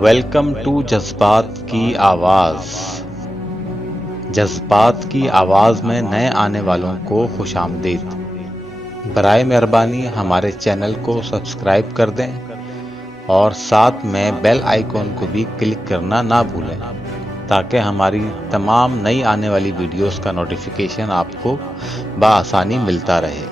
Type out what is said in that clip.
Welcome to जज्बात की आवाज़। जज्बात की आवाज़ में नए आने वालों को खुशामदीद। बराए मेहरबानी हमारे चैनल को सब्सक्राइब कर दें और साथ में बेल आइकॉन को भी क्लिक करना ना भूलें ताकि हमारी तमाम नई आने वाली वीडियोस का नोटिफिकेशन आपको बआसानी मिलता रहे।